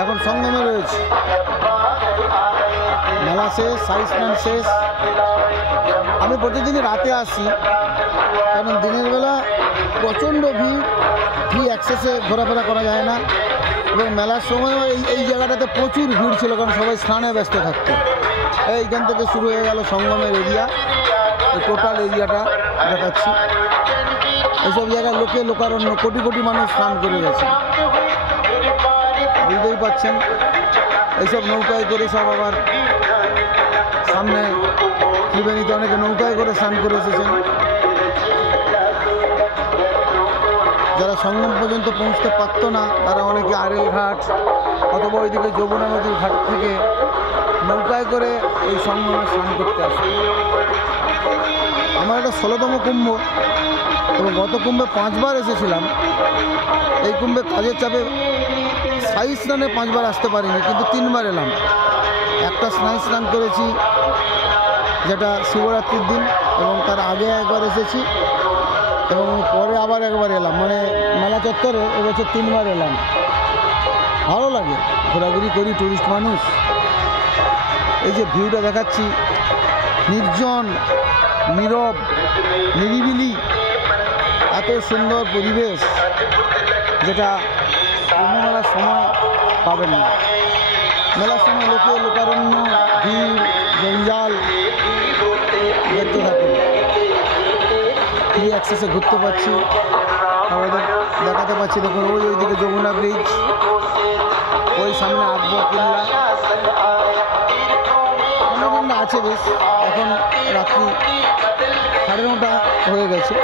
এখন সঙ্গমে রয়েছে। মেলা শেষ, সাই স্নান শেষ। আমি প্রতিদিনই রাতে আসি, কারণ দিনের বেলা প্রচণ্ড ভিড়, ফ্রি অ্যাক্সেসে ঘোরাফেরা করা যায় না। এবং মেলার সময়ও এই জায়গাটাতে প্রচুর ভিড় ছিল, কারণ সবাই স্নানে ব্যস্ত থাকতো। এইখান থেকে শুরু হয়ে গেল সঙ্গমের এরিয়া, এই টোটাল এরিয়াটা দেখাচ্ছি। এইসব জায়গায় লোকারণ্য, কোটি কোটি মানুষ স্নান করে গেছে, বুঝতেই পাচ্ছেন। এইসব নৌকায় করে সব আবার সামনে ত্রিবেণীতে অনেকে নৌকায় করে স্নান করে এসেছেন। যারা সঙ্গম পর্যন্ত পৌঁছতে পারতো না, তারা অনেকে আরেল ঘাট অথবা ওইদিকে যমুনা নদীর ঘাট থেকে নৌকায় করে এই সঙ্গমে স্নান করতে আসে। আমার একটা 16তম কুম্ভ, এবং গত কুম্ভে 5 বার এসেছিলাম। এই কুম্ভে কাজের চাপে সাই স্নানে 5 বার আসতে পারিনি, কিন্তু 3 বার এলাম। একটা স্নান করেছি যেটা শিবরাত্রির দিন, এবং তার আগে একবার এসেছি, এবং পরে আবার একবার এলাম। মানে মেলা চত্বরে এবছর 3 বার এলাম। ভালো লাগে, ঘোরাঘুরি করি, টুরিস্ট মানুষ। এই যে ভিউটা দেখাচ্ছি, নির্জন, নীরব, নিরিবিলি, এত সুন্দর পরিবেশ, যেটা কুম্ভ মেলার সময় পাবেন না। মেলার সময় লোকারণ্য, ভিড়, জঞ্জাল দেখতে থাকুন। ফ্রি অ্যাক্সেসে ঘুরতে পারছি, আমাদের দেখাতে পাচ্ছি। দেখুন ওইদিকে যমুনা ব্রিজ, ওই সামনে আকবর কিল্লা, ঠান্ডা আছে বেশ। এখন রাত্রি 9:30 হয়ে গেছে।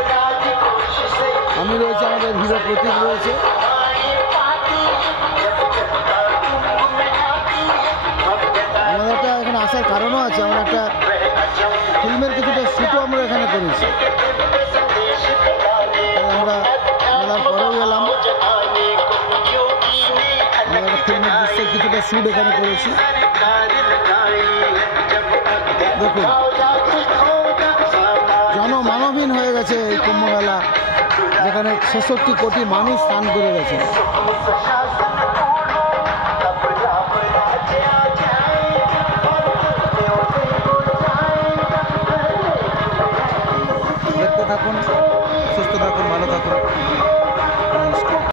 আমি রয়েছে, আমাদের হিরো প্রতীক রয়েছে। আমাদের একটা এখানে আসার কারণও আছে, আমরা একটা ফিল্মের কিছুটা শ্যুটও আমরা এখানে করেছি। আমরা মেলার পরেও এলাম, আমরা একটা ফিল্মের দৃশ্যের কিছুটা শ্যুট এখানে করেছি। দেখুন, জনমানবহীন হয়ে গেছে এই কুম্ভ মেলা, যেখানে 66 কোটি মানুষ স্নান করে গেছে।